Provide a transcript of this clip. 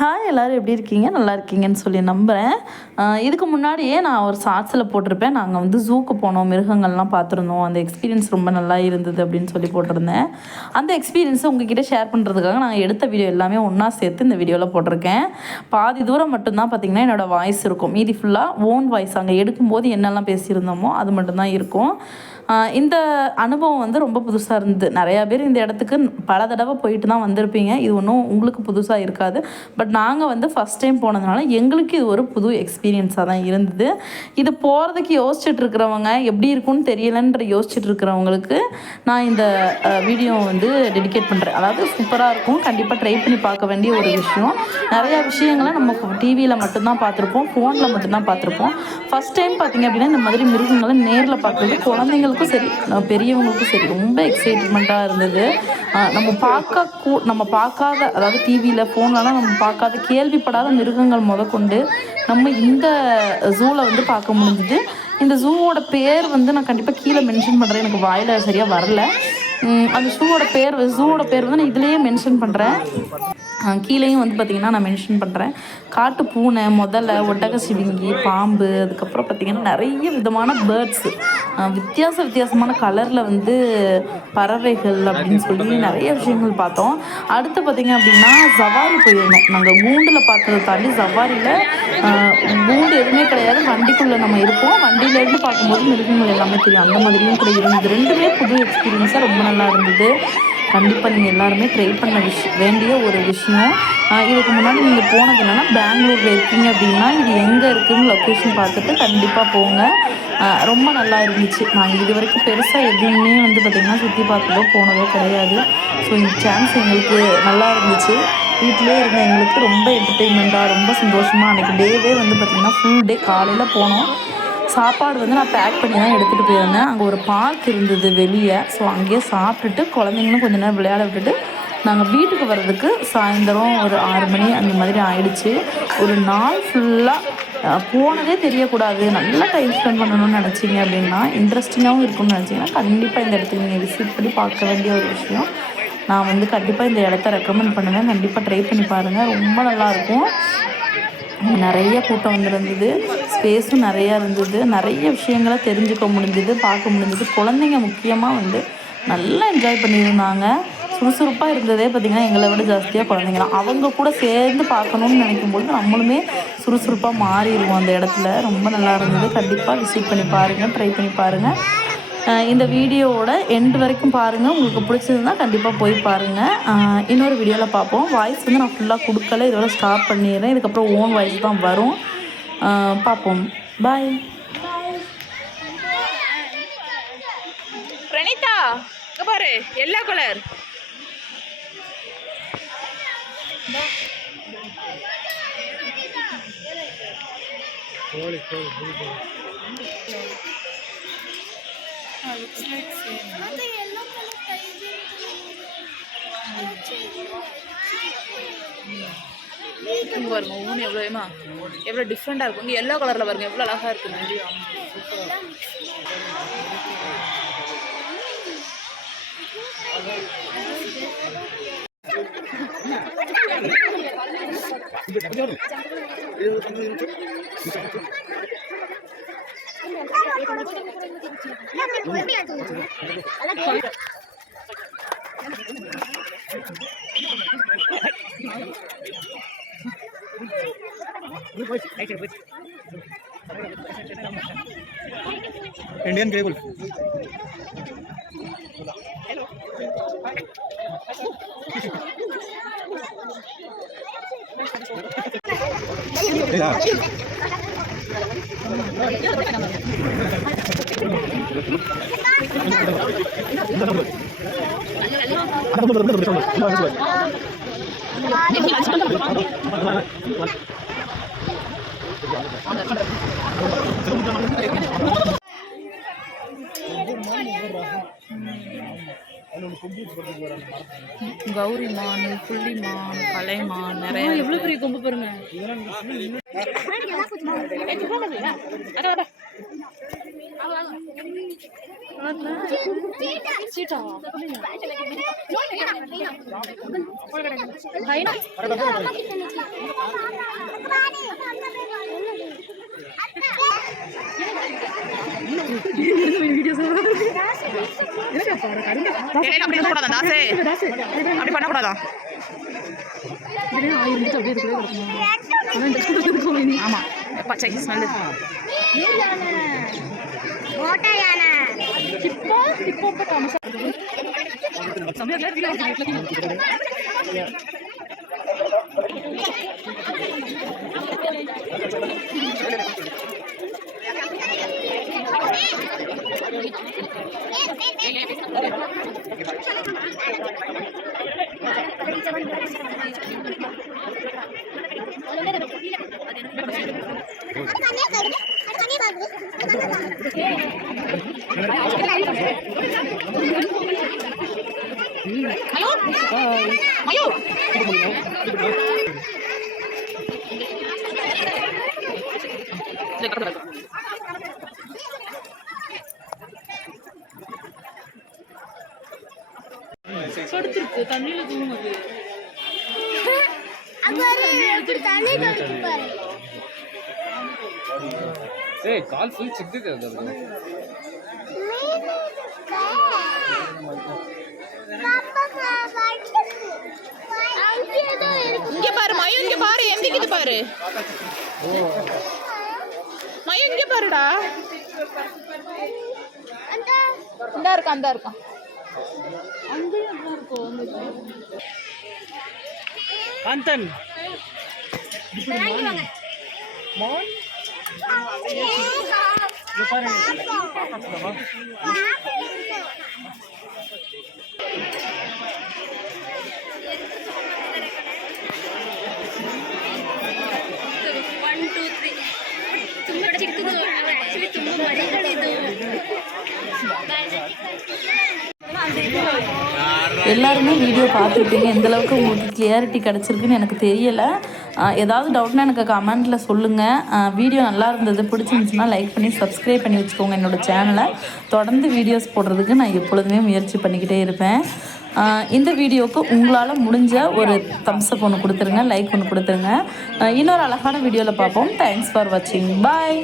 Hi எல்லோரும் எப்படி இருக்கீங்க? நல்லா இருக்கீங்கன்னு சொல்லி நம்புகிறேன் இதுக்கு முன்னாடியே நான் ஒரு ஷார்ட்ஸில் போட்டிருப்பேன். நாங்கள் வந்து ஜூக்கு போனோம். மிருகங்கள்லாம் பார்த்துருந்தோம். அந்த எக்ஸ்பீரியன்ஸ் ரொம்ப நல்லா இருந்தது அப்படின்னு சொல்லி போட்டிருந்தேன். அந்த எக்ஸ்பீரியன்ஸை உங்ககிட்ட ஷேர் பண்ணுறதுக்காக நான் எடுத்த வீடியோ எல்லாமே ஒன்றா சேர்த்து இந்த வீடியோவில் போட்டிருக்கேன். பாதி தூரம் மட்டும்தான் பார்த்தீங்கன்னா என்னோடய வாய்ஸ் இருக்கும். மீதி ஃபுல்லாக ஓன் வாய்ஸ் அங்கே எடுக்கும்போது என்னெல்லாம் பேசியிருந்தோமோ அது மட்டும்தான் இருக்கும். இந்த அனுபவம் வந்து ரொம்ப புதுசாக இருந்தது. நிறையா பேர் இந்த இடத்துக்கு பல தடவை போயிட்டு தான் வந்திருப்பீங்க. இது ஒன்றும் உங்களுக்கு புதுசாக இருக்காது. பட் நாங்கள் வந்து ஃபஸ்ட் டைம் போனதுனால எங்களுக்கு இது ஒரு புது எக்ஸ்பீரியன்ஸாக தான் இருந்தது. இது போகிறதுக்கு யோசிச்சுட்டு இருக்கிறவங்க எப்படி இருக்கும்னு தெரியலன்ற யோசிச்சுட்டு இருக்கிறவங்களுக்கு நான் இந்த வீடியோ வந்து டெடிகேட் பண்ணுறேன் அதாவது சூப்பராக இருக்கும். கண்டிப்பாக ட்ரை பண்ணி பார்க்க வேண்டிய ஒரு விஷயம். நிறையா விஷயங்களை நம்ம டிவியில் மட்டும்தான் பார்த்துருப்போம். ஃபோனில் மட்டும்தான் பார்த்துருப்போம். ஃபஸ்ட் டைம் பார்த்தீங்க அப்படின்னா இந்த மாதிரி மிருகங்களை நேரில் பார்க்குறது குழந்தைங்களுக்கும் சரி. பெரியவங்களுக்கும் சரி. ரொம்ப எக்ஸைட்மெண்ட்டாக இருந்தது. நம்ம பார்க்க கூ நம்ம பார்க்காத அதாவது டிவியில் ஃபோன்லலாம் நம்ம பார்க்காத கேள்விப்படாத மிருகங்கள் முதற்கொண்டு நம்ம இந்த ஜூவில் வந்து பார்க்க முடிஞ்சுது. இந்த ஜூவோட பேர் வந்து நான் கண்டிப்பாக கீழே மென்ஷன் பண்ணுறேன் எனக்கு வாயில் சரியாக வரல. அந்த ஷூவோட பேர் ஷூவோட பேர் வந்து நான் இதுலேயே மென்ஷன் பண்ணுறேன் கீழேயும் வந்து பார்த்திங்கன்னா நான் மென்ஷன் பண்ணுறேன் காட்டு பூனை முதல்ல ஒட்டக சிவிங்கி பாம்பு அதுக்கப்புறம் பார்த்திங்கன்னா நிறைய விதமான பேர்ட்ஸு வித்தியாச வித்தியாசமான கலரில் வந்து பறவைகள் அப்படின்னு சொல்லி நிறைய விஷயங்கள் பார்த்தோம். அடுத்து பார்த்திங்க அப்படின்னா சவாரி போயிருந்தோம். நாங்கள் கூண்டில் பார்க்குறத தாண்டி சவாரியில் கூண்டு எதுவுமே கிடையாது. வண்டிக்குள்ளே நம்ம இருப்போம். வண்டியிலேருந்து பார்க்கும்போது மிருகங்கள் எல்லாமே தெரியும். அந்த மாதிரியும் கூட இருந்தது. ரெண்டுமே புது எக்ஸ்பீரியன்ஸாக ரொம்ப நல்லா இருந்தது. கண்டிப்பாக நீங்கள் எல்லாருமே ட்ரை பண்ண விஷயம் வேண்டிய ஒரு விஷயம். இதுக்கு முன்னாடி நீங்கள் போனது என்னென்னா பெங்களூரில் இருக்கீங்க அப்படின்னா இது எங்கே இருக்குதுன்னு லொக்கேஷன் பார்த்துட்டு கண்டிப்பாக போங்க. ரொம்ப நல்லா இருந்துச்சு. நாங்கள் இது வரைக்கும் பெருசாக எதுவுமே வந்து பார்த்திங்கன்னா சுற்றி பார்த்ததோ போனதோ கிடையாது. ஸோ இந்த சான்ஸ் எங்களுக்கு நல்லா இருந்துச்சு. வீட்டிலே இருந்த எங்களுக்கு ரொம்ப என்டர்டெயின்மெண்ட்டாக ரொம்ப சந்தோஷமாக அன்றைக்கி டேவே வந்து பார்த்திங்கன்னா ஃபுல் டே காலையில் போனோம். சாப்பாடு வந்து நான் பேக் பண்ணி தான் எடுத்துகிட்டு போயிருந்தேன். அங்கே ஒரு பார்க் இருந்தது வெளியே. ஸோ அங்கேயே சாப்பிட்டுட்டு குழந்தைங்களும் கொஞ்ச நேரம் விளையாட விட்டுட்டு நாங்கள் வீட்டுக்கு வர்றதுக்கு சாயந்தரம் ஒரு ஆறு மணி அந்த மாதிரி ஆயிடுச்சு. ஒரு நாள் ஃபுல்லாக போனதே தெரியக்கூடாது. நல்லா டைம் ஸ்பெண்ட் பண்ணணும்னு நினச்சிங்க அப்படின்னா இன்ட்ரெஸ்டிங்காகவும் இருக்கும்னு நினச்சிங்கன்னா கண்டிப்பாக இந்த இடத்துக்கு நீங்கள் விசிட் பண்ணி பார்க்க வேண்டிய ஒரு விஷயம். நான் வந்து கண்டிப்பாக இந்த இடத்த ரெக்கமெண்ட் பண்ணுவேன். கண்டிப்பாக ட்ரை பண்ணி பாருங்கள் ரொம்ப நல்லாயிருக்கும் நிறைய கூட்டம் வந்திருந்தது. ஸ்பேஸும் நிறையா இருந்தது. நிறைய விஷயங்களை தெரிஞ்சுக்க முடிஞ்சது பார்க்க முடிஞ்சது. குழந்தைங்க முக்கியமாக வந்து நல்லா என்ஜாய் பண்ணியிருந்தாங்க. சுறுசுறுப்பாக இருந்ததே பார்த்திங்கன்னா எங்களை விட ஜாஸ்தியாக குழந்தைங்களாம் அவங்க கூட சேர்ந்து பார்க்கணுன்னு நினைக்கும்போது நம்மளுமே சுறுசுறுப்பாக மாறிடுவோம் அந்த இடத்துல. ரொம்ப நல்லா இருந்தது. கண்டிப்பாக விசிட் பண்ணி பாருங்கள் ட்ரை பண்ணி பாருங்கள் இந்த வீடியோவோட எண்ட் வரைக்கும் பாருங்கள் உங்களுக்கு பிடிச்சதுன்னா கண்டிப்பாக போய் பாருங்கள் இன்னொரு வீடியோவில் பார்ப்போம். வாய்ஸ் வந்து நான் ஃபுல்லாக கொடுக்கல. இதோட ஸ்டாப் பண்ணிடுறேன். இதுக்கப்புறம் ஓன் வாய்ஸ் தான் வரும். பார்ப்போம். பாய் பிரணீதா இங்க பாரு. எல்லோ கலர் இங்கே பாருங்க ஒவ்வொன்று எவ்வளோ ஏமா எவ்வளோ டிஃப்ரெண்ட்டாக இருக்கும். இங்கே எல்லோ கலரில் பாருங்க எவ்வளோ அழகாக இருக்கு நன்றி. इंडियन ஒன்று கொம்பு போட்டு போகிறாங்க கௌரிமான் புள்ளிமான். கலைமான் நிறைய எவ்வளோ பெரிய கொம்பு பாருங்க. சீட்டா. அப்படி பண்ணக்கூடாதா ஆமா பச்சை ஸ்மெல்லு சமயம் பச்சை ஸ்மெல்லு ஐயோ படுத்துருக்கு. தண்ணியில தூங்குது ஏய் கால் ஃபுல் சிக்குது அது இங்க பாரு மயம் இங்க பாரு எந்திக்கிது பாரு. மயம் இங்க பாருடா. இந்தா இருக்கா அந்த இருக்கா. காந்தன் ಒನ್ ಟೂ ತ್ರೀ ತುಂಬ ಚಿಕ್ಕದು ಆ್ಯಕ್ಚುಲಿ ತುಂಬ ಮಳೆಗಳಿದು எல்லாருமே வீடியோ பார்த்துருப்பீங்க எந்த அளவுக்கு உங்களுக்கு கிளியாரிட்டி கிடச்சிருக்குன்னு எனக்கு தெரியலை. ஏதாவது டவுட்னா எனக்கு கமெண்ட்டில் சொல்லுங்கள் வீடியோ நல்லா இருந்தது பிடிச்சிருந்துச்சுன்னா லைக் பண்ணி சப்ஸ்கிரைப் பண்ணி வச்சுக்கோங்க என்னோடய சேனலை தொடர்ந்து வீடியோஸ் போடுறதுக்கு நான் எப்பொழுதுமே முயற்சி பண்ணிக்கிட்டே இருப்பேன். இந்த வீடியோவுக்கு உங்களால் முடிஞ்ச ஒரு தம்ஸ்அப் ஒன்று கொடுத்துருங்க லைக் ஒன்று கொடுத்துருங்க. இன்னொரு அழகான வீடியோவில் பார்ப்போம். தேங்க்ஸ் ஃபார் வாட்சிங் பாய்